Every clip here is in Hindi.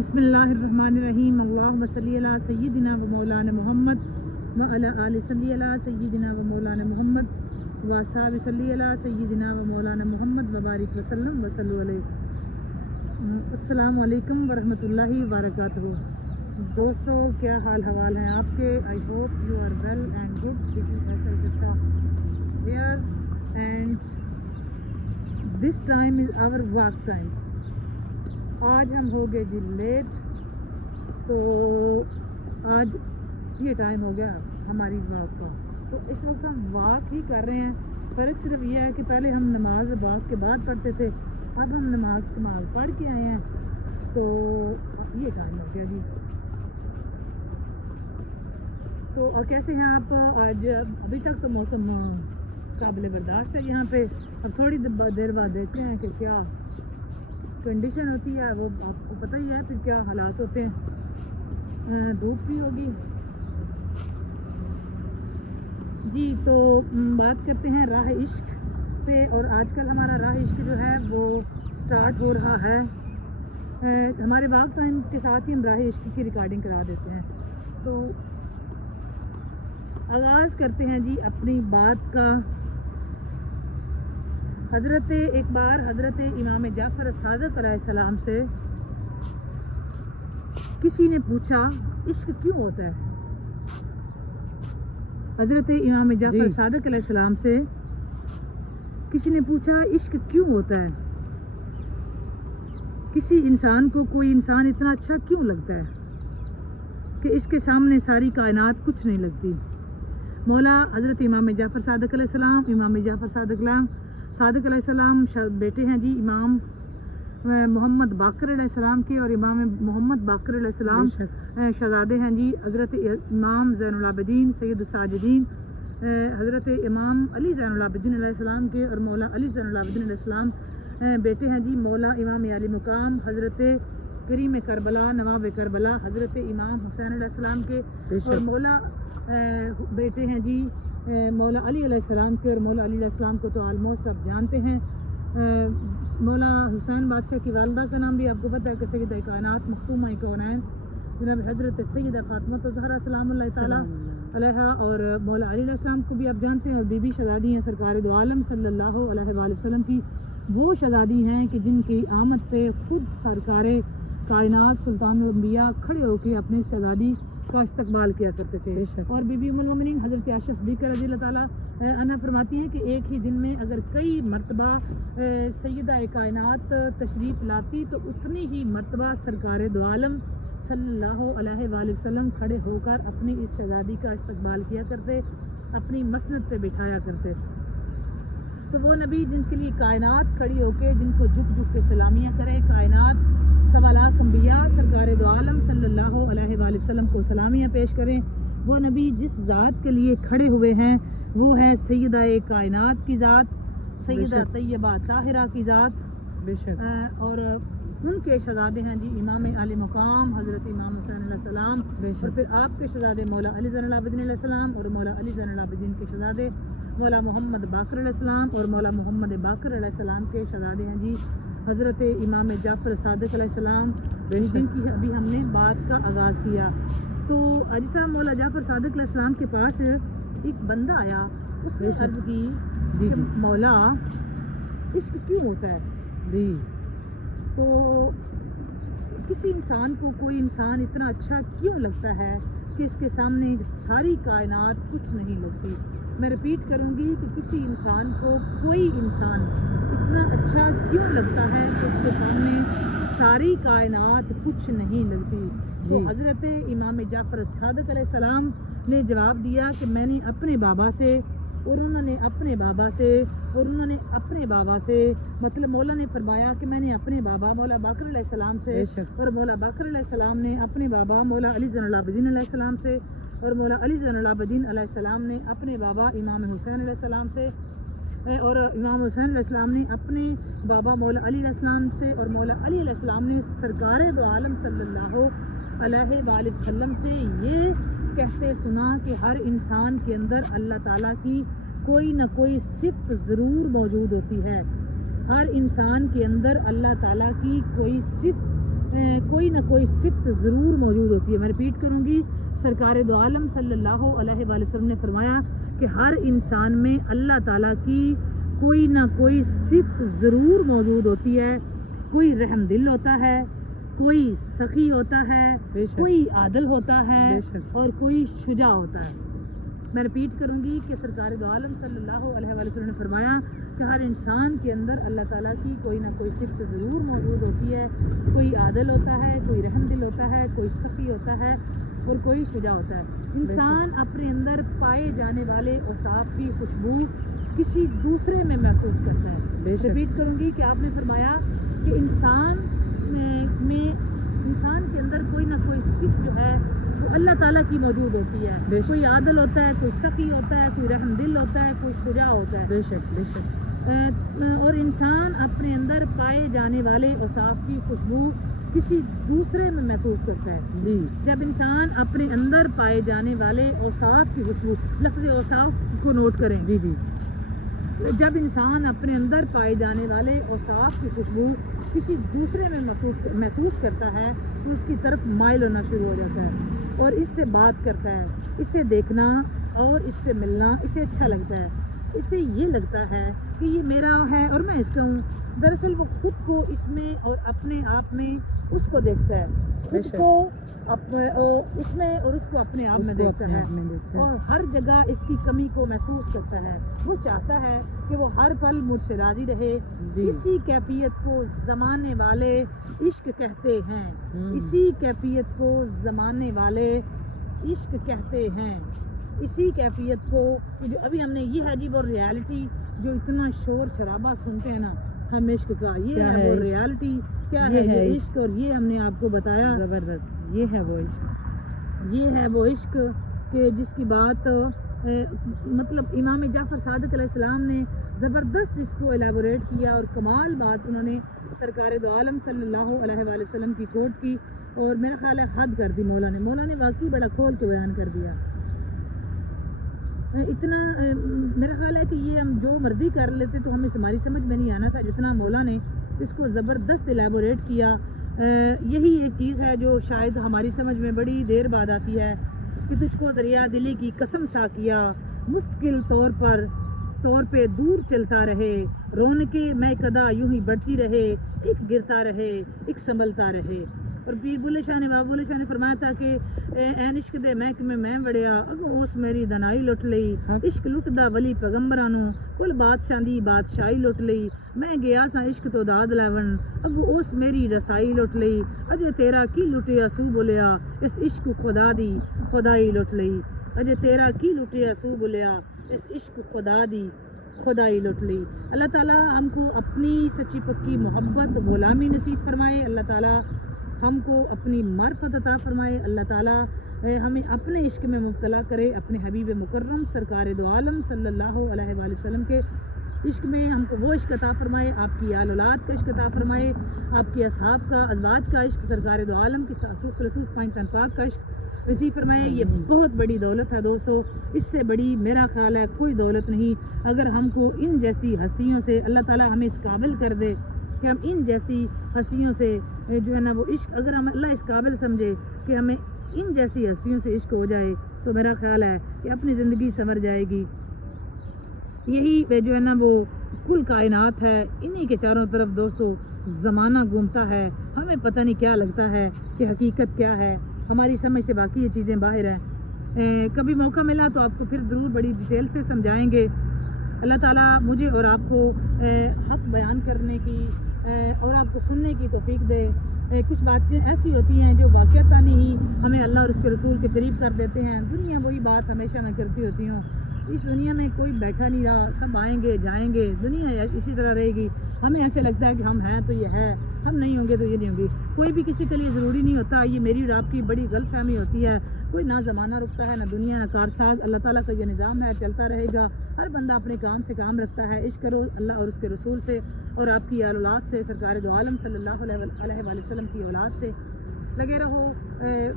बिस्मिल्लाहिर्रहमानिर्रहीम। अल्लाहुम्मा सल्ली अला सय्यिदिना व मौलाना मुहम्मद व अला आलि सल्ली अला सय्यिदिना व मौलाना मुहम्मद व असहाबि सल्ली अला सय्यिदिना व मौलाना मुहम्मद व बारिक वसल्लम व सल्लु अलैहि। अस्सलामु अलैकुम व रहमतुल्लाहि व बरकातुहू। दोस्तों, क्या हाल हवाल हैं आपके? I hope you are well and good. This is SL Jatta here and this time is our walk time. आज हम हो गए जी लेट, तो आज ये टाइम हो गया हमारी वॉक का। तो इस वक्त हम वॉक ही कर रहे हैं। फ़र्क सिर्फ यह है कि पहले हम नमाज वॉक के बाद पढ़ते थे, अब हम नमाज समाज पढ़ के आए हैं, तो ये टाइम हो गया जी। तो कैसे हैं आप? आज अभी तक तो मौसम काबिल बर्दाश्त है यहाँ पे। अब थोड़ी देर बाद देखते हैं कि क्या कंडीशन होती है, वो आपको पता ही है फिर क्या हालात होते हैं। धूप भी होगी जी। तो बात करते हैं राह इश्क पे, और आजकल हमारा राह इश्क जो है वो स्टार्ट हो रहा है। हमारे वॉक टाइम के साथ ही हम राह इश्क की रिकॉर्डिंग करा देते हैं। तो आगाज़ करते हैं जी अपनी बात का। एक बार हज़रत इमाम जाफ़र सादिक़ अलैहिस्सलाम से किसी ने पूछा इश्क क्यों होता है। हज़रत इमाम जाफ़र सादिक़ अलैहिस्सलाम से किसी ने पूछा इश्क क्यों होता है, किसी इंसान को कोई इंसान इतना अच्छा क्यों लगता है कि इसके सामने सारी कायनात कुछ नहीं लगती। मौला हज़रत इमाम जाफ़र सादिक़ अलैहिस्सलाम, इमाम जाफ़र सादिक़ अलैहिस्सलाम बेटे हैं जी इमाम मोहम्मद बाकर अलैहिस्सलाम के, और इमाम मोहम्मद बाकर अलैहिस्सलाम शहज़ादे हैं जी हज़रत इमाम ज़ैनुल आबिदीन सैयद साजिदीन, हज़रत इमाम अली ज़ैनुल आबिदीन अलैहिस्सलाम के, और मौला अली ज़ैनुल आबिदीन अलैहिस्सलाम बेटे हैं जी मौला इमाम अली मुकाम हज़रत करीम करबला नवाब करबला हज़रत इमाम हुसैन अलैहिस्सलाम के, और मौला बेटे हैं जी मौला अली अलैहिस्सलाम के। और मौला अली अलैहिस्सलाम को तो ऑलमोस्ट आप जानते हैं। मौला हुसैन बादशाह की वालदा का नाम भी आपको पता है कि सैयदा कायनात मखतूमा कौनैन जनाब हज़रत सैयदा फ़ातिमा ज़हरा सलामुल्लाह तआला अलैहा, और मौला अली अलैहिस्सलाम को भी आप जानते हैं। और बीबी शहज़ादी हैं सरकार दो आलम सल्लल्लाहु अलैहि वसल्लम की, वो शहज़ादी हैं कि जिनकी आमद पे खुद सरकार कायनात सुल्तानुल अंबिया खड़े होकर अपनी शहज़ादी का इस्तकबाल किया करते थे। और बीबी उम्मुल मोमिनीन हज़रत आयशा सिद्दीक़ा रज़ी अल्लाह ताला अन्हा फरमाती हैं कि एक ही दिन में अगर कई मरतबा सैयदा कायनात तशरीफ़ लाती तो उतनी ही मरतबा सरकार दो आलम सल्लल्लाहु अलैहि वसल्लम खड़े होकर अपनी इस शहज़ादी का इस्तकबाल किया करते, अपनी मसनद पे बिठाया करते। तो वो नबी जिनके लिए कायनात खड़ी होकर जिनको झुक झुक के सलामियाँ करे, कायनात सवा लाख अंबिया सरकार दो आलम सल्लल्लाहु अलैहि वसल्लम को सलामियाँ पेश करें, वो नबी जिस ज़ात के लिए खड़े हुए हैं वो है सैयदा कायनात की ज़ात, सैयदा तैयबा ताहिरा की ज़ात बेशक। और उनके शहज़ादे हैं जी इमाम अली मुकाम हज़रत इमाम हुसैन अलैहिस्सलाम, और फिर आपके शहज़ादे मौला अली ज़ैनुल आबिदीन अलैहिस्सलाम, और मौला अली ज़ैनुल आबिदीन के शहज़ादे मौला मोहम्मद बाकर अलैहिस्सलाम, और मौला मोहम्मद बाकर अलैहिस्सलाम के शहज़ादे हैं जी हज़रत इमाम जाफ़र सादिक़ अलैहिस्सलाम, जिनकी अभी हमने बात का आगाज़ किया। तो अजिसा मौला जाफ़र सादिक़ अलैहिस्सलाम के पास एक बंदा आया, उसने अर्ज़ की कि मौला इश्क क्यों होता है जी। तो किसी इंसान को कोई इंसान इतना अच्छा क्यों लगता है कि इसके सामने सारी कायनात कुछ नहीं लगती। मैं रिपीट करूँगी कि किसी इंसान को कोई इंसान इतना अच्छा क्यों लगता है कि उसके सामने सारी कायनात कुछ नहीं लगती। तो हज़रत इमाम जाफ़र सादिक़ अलैहिस्सलाम ने जवाब दिया कि मैंने अपने बाबा से, और उन्होंने अपने बाबा से, और उन्होंने अपने बाबा से, मतलब मौला ने फरमाया कि मैंने अपने बाबा मौला बाकर अलैहिस्सलाम से, और मौला बाकर अलैहिस्सलाम ने अपने बाबा मौला अली ज़ैनुल आबिदीन अलैहिस्सलाम से, और मौला अली ज़ैनुल आबिदीन अलैहिस्सलाम ने अपने बाबा इमाम हुसैन अलैहिस्सलाम से, और इमाम हुसैन अलैहिस्सलाम ने अपने बाबा मौला अली अलैहिस्सलाम से, और मौला अली अलैहिस्सलाम ने सरकार दो आलम सल्लल्लाहु अलैहि वसल्लम से ये कहते सुना कि हर इंसान के अंदर अल्लाह ताला की कोई न कोई सिफ़त ज़रूर मौजूद होती है। हर इंसान के अंदर अल्लाह ताला की कोई सिफ़त कोई ना कोई सिफ्त ज़रूर मौजूद होती है। मैं रिपीट करूँगी, सरकार दो आलम सल्लल्लाहु अलैहि वसल्लम ने फरमाया कि हर इंसान में अल्लाह ताला की कोई ना कोई सिफ्त ज़रूर मौजूद होती है। कोई रहमदिल होता है, कोई सखी होता है, कोई आदिल होता है और कोई शुजा होता है। मैं रिपीट करूँगी कि सरकार दो आलम सल्लल्लाहु अलैहि वसल्लम ने फरमाया कि हर इंसान के अंदर अल्लाह ताला की कोई ना कोई सिफ्त ज़रूर मौजूद होती है। कोई आदिल होता है, कोई रहमदिल होता है, कोई सखी होता है और कोई शुजा होता है। इंसान अपने अंदर पाए जाने वाले औसाफ की खुशबू किसी दूसरे में महसूस करता है। रिपीट करूँगी कि आपने फरमाया कि इंसान के अंदर कोई ना कोई सिफ्त जो है वो अल्लाह ताला की मौजूद होती है। कोई आदिल होता है, कोई सखी होता है, कोई रहमदिल होता है, कोई शुजा होता है। बेशक। और इंसान अपने अंदर पाए जाने वाले औसाफ की खुशबू किसी दूसरे में महसूस करता है जी। जब इंसान अपने अंदर पाए जाने वाले औसाफ की खुशबू, लफ्ज़ औसाफ को नोट करें जी जी, जब इंसान अपने अंदर पाए जाने वाले औसाफ की खुशबू किसी दूसरे में महसूस करता है तो उसकी तरफ माइल होना शुरू हो जाता है और इससे बात करता है, इससे देखना और इससे मिलना इसे अच्छा लगता है। इससे ये लगता है कि ये मेरा है और मैं इसका हूँ। दरअसल वो खुद को इसमें और अपने आप में उसको देखता है, खुद को उसमें और उसको अपने आप में देखता है और हर जगह इसकी कमी को महसूस करता है। वो चाहता है कि वो हर पल मुझसे राज़ी रहे। इसी कैफियत को ज़माने वाले इश्क कहते हैं। इसी कैफियत को ज़माने वाले इश्क कहते हैं। इसी कैफियत को जो अभी हमने, ये है जी वो रियलिटी जो इतना शोर शराबा सुनते हैं ना हम इश्क का, ये है वो रियलिटी। क्या है ये इश्क? और ये हमने आपको बताया, ज़बरदस्त, ये है वो इश्क। ये है वो इश्क कि जिसकी बात मतलब इमाम जाफ़र सादिक अलैहिस्सलाम ने ज़बरदस्त इसको एलाबोरेट किया और कमाल बात उन्होंने सरकार दो आलम सल्लल्लाहु अलैहि वसल्लम की कोट की और मेरा ख्याल है हद कर दी मौला ने वाकई बड़ा खोल के बयान कर दिया। इतना मेरा ख्याल है कि ये हम जो मर्जी कर लेते तो हमें हमारी समझ में नहीं आना था, जितना मौला ने इसको ज़बरदस्त एलाबोरेट किया। यही एक चीज़ है जो शायद हमारी समझ में बड़ी देर बाद आती है कि तुझको दरिया दिली की कसम सा किया, मुस्तकिल तौर पे दूर चलता रहे, रौनके मैं कदा यूं ही बढ़ती रहे, एक गिरता रहे एक संभलता रहे। और पीर बुल्ले शाह ने, बाबा बुल्ले शाह ने फरमाया था कि ऐन इश्क दे महकमे मैं बड़िया, अगो उस मेरी दनाई लुट लई, इश्क लुटदा वली पैगंबरां नूं, कुल बादशाह दी बादशाही लुट लई, मैं गया सा इश्क तो दाद लैवन, अगो उस मेरी रसाई लुट लई, अजे तेरा की लुटिया सू बोलिया, इस इश्क खुदा दी खुदाई लुट लई, अजे तेरा की लुटिया सू बोलिया, इस इश्क खुदा दी खुदाई लुट ली। अल्लाह ताला हमको अपनी सच्ची पक्की मोहब्बत गुलामी नसीब फरमाए। अल्लाह ताला हमको अपनी मार्फत अता फरमाए। अल्लाह ताला हमें अपने इश्क में मुब्तला करे, अपने हबीब मुकर्रम सरकार दो आलम सल्लल्लाहु अलैहि वसल्लम के इश्क में हमको वो इश्क अता फरमाए, आपकी आल औलाद का इश्क अता फरमाए, आपके असहाब का, अज़वाज का इश्क, सरकार दो आलम की रसूल पाक का इश्क नसीब फरमाए। ये बहुत बड़ी दौलत है दोस्तों, इससे बड़ी मेरा ख्याल है कोई दौलत नहीं। अगर हमको इन जैसी हस्तियों से अल्लाह ताला हमें इस काबिल कर दे कि हम इन जैसी हस्तियों से जो है ना वो इश्क, अगर हम अल्लाह इस काबिल समझे कि हमें इन जैसी हस्तियों से इश्क हो जाए तो मेरा ख्याल है कि अपनी ज़िंदगी संवर जाएगी। यही जो है ना वो कुल कायनात है, इन्हीं के चारों तरफ दोस्तों ज़माना घूमता है। हमें पता नहीं क्या लगता है कि हकीकत क्या है, हमारी समझ से बाकी ये चीज़ें बाहर हैं। कभी मौका मिला तो आपको फिर ज़रूर बड़ी डिटेल से समझाएंगे। अल्लाह ताला मुझे और आपको हक़ बयान करने की और आपको सुनने की तौफीक दे। कुछ बातें ऐसी होती हैं जो वाक़यातानी ही हमें अल्लाह और उसके रसूल के करीब कर देते हैं। दुनिया वही बात हमेशा मैं करती होती हूँ, इस दुनिया में कोई बैठा नहीं रहा, सब आएंगे जाएंगे, दुनिया इसी तरह रहेगी। हमें ऐसे लगता है कि हम हैं तो ये है, हम नहीं होंगे तो ये नहीं होंगे। कोई भी किसी के लिए ज़रूरी नहीं होता। ये मेरी और आपकी बड़ी गलतफहमी होती है। कोई ना ज़माना रुकता है, ना दुनिया, ना कारसाज। अल्लाह ताला का ये निज़ाम है, चलता रहेगा। हर बंदा अपने काम से काम रखता है। इश्क करो अल्लाह और उसके रसूल से और आपकी औलाद से, सरकार दो आलम सल्लल्लाहु अलैहि वसल्लम की औलाद से लगे रहो,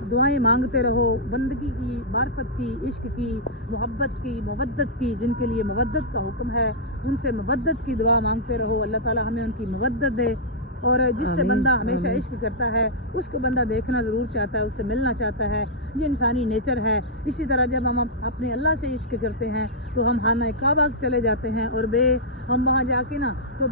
दुआएं मांगते रहो, बंदगी की, मार्फत की, इश्क की, मोहब्बत की, मवद्दत की। जिनके लिए मवद्दत का हुक्म है उनसे मवद्दत की दुआ मांगते रहो। अल्लाह ताला हमें उनकी मवद्दत दे। और जिससे बंदा हमेशा इश्क करता है उसको बंदा देखना ज़रूर चाहता है, उससे मिलना चाहता है। ये इंसानी नेचर है। इसी तरह जब हम अपने अल्लाह से इश्क करते हैं तो हम खाना काबा चले जाते हैं और हम वहाँ जाके ना तो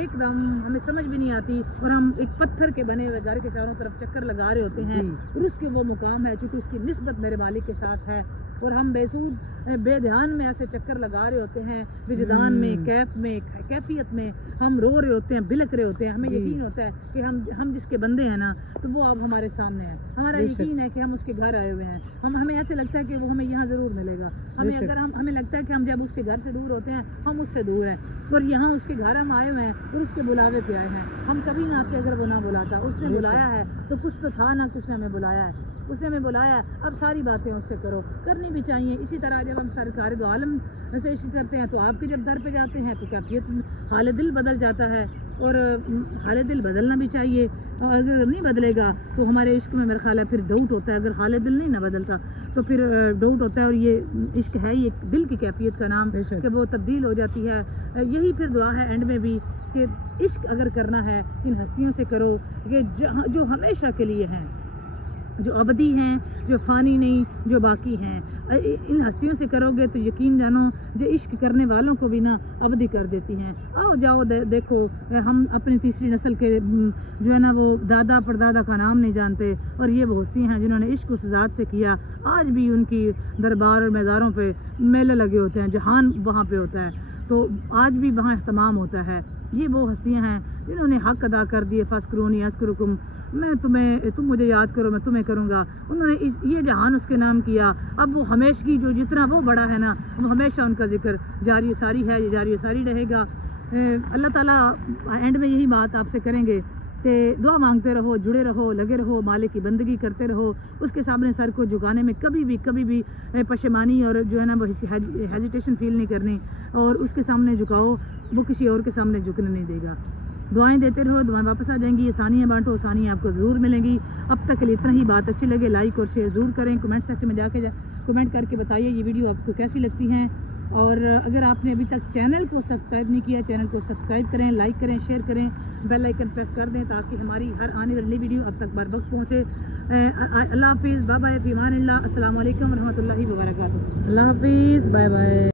एकदम हमें समझ भी नहीं आती और हम एक पत्थर के बने हुए घर के चारों तरफ चक्कर लगा रहे होते हैं और उसके वो मुकाम है चूँकि उसकी निस्बत मेरे मालिक के साथ है और हम बेसूद बेध्यान में ऐसे चक्कर लगा रहे होते हैं, विजदान में, कैफियत में हम रो रहे होते हैं, बिलक रहे होते हैं। हमें यकीन होता है कि हम जिसके बंदे हैं ना तो वो अब हमारे सामने है। हमारा यकीन है कि हम उसके घर आए हुए हैं। हमें ऐसे लगता है कि वो हमें यहाँ ज़रूर मिलेगा। हमें लगता है कि हम जब उसके घर से दूर होते हैं हम उससे दूर हैं और यहाँ उसके घर हम आए हुए हैं और उसके बुलावे पे आए हैं। हम कभी ना आते अगर वो ना बुलाता। उसने बुलाया है तो कुछ तो था ना, कुछ ने हमें बुलाया है, उसने हमें बुलाया। अब सारी बातें उससे करो, करनी भी चाहिए। इसी तरह जब हम सरकार दो आलम से इश्क करते हैं तो आपके जब दर पे जाते हैं तो कैफियत हाल दिल बदल जाता है और हाल दिल बदलना भी चाहिए। और अगर नहीं बदलेगा तो हमारे इश्क में मेरा ख्याल है फिर डाउट होता है। अगर हाल दिल नहीं ना बदलता तो फिर डाउट होता है और ये इश्क है ये दिल की कैफियत का नाम कि वो तब्दील हो जाती है। यही फिर दुआ है एंड में भी कि इश्क अगर करना है इन हस्तियों से करो कि जो हमेशा के लिए हैं, जो अबदी हैं, जो फ़ानी नहीं, जो बाकी हैं। इन हस्तियों से करोगे तो यकीन जानो जो इश्क करने वालों को भी ना अबदी कर देती हैं। आओ जाओ देखो हम अपनी तीसरी नस्ल के जो है ना वो दादा परदादा का नाम नहीं जानते और ये वो हस्ती हैं जिन्होंने इश्क उस ज़ात से किया। आज भी उनकी दरबार और मैदारों पे मेले लगे होते हैं, जहान वहाँ पे होता है तो आज भी वहाँ इख्तिमाम होता है। ये वो हस्तियाँ हैं जिन्होंने हक़ अदा कर दिए। फ़स्करूनी अस्कुरुकुम, तुम मुझे याद करो मैं तुम्हें करूँगा। उन्होंने ये जहान उसके नाम किया। अब वो हमेशगी जो जितना वो बड़ा है ना वो हमेशा उनका जिक्र जारी सारी है, ये जारी सारी रहेगा। अल्लाह ताला एंड में यही बात आपसे करेंगे कि दुआ मांगते रहो, जुड़े रहो, लगे रहो, मालिक की बंदगी करते रहो। उसके सामने सर को झुकाने में कभी भी पशेमानी और जो है ना वो हेजिटेशन फील नहीं करनी और उसके सामने झुकाओ, वो किसी और के सामने झुकने नहीं देगा। दुआएं देते रहो, दुआएं वापस आ जाएंगी। आसानियाँ बांटो, आसानियाँ आपको ज़रूर मिलेंगी। अब तक के लिए इतना ही। बात अच्छी लगे लाइक और शेयर ज़रूर करें। कमेंट सेक्शन में जाके कमेंट करके बताइए ये वीडियो आपको कैसी लगती हैं। और अगर आपने अभी तक चैनल को सब्सक्राइब नहीं किया, चैनल को सब्सक्राइब करें, लाइक करें, शेयर करें, बेल आइकन प्रेस कर दें ताकि हमारी हर आने वाली वीडियो अब तक बर वक्त पहुँचे। अल्लाह हाफिज़, बाय बाय, फ़ी अमानिल्लाह, अस्सलाम वालेकुम व रहमतुल्लाहि व बरकातुहू। अल्लाह हाफिज़, बाय बाय।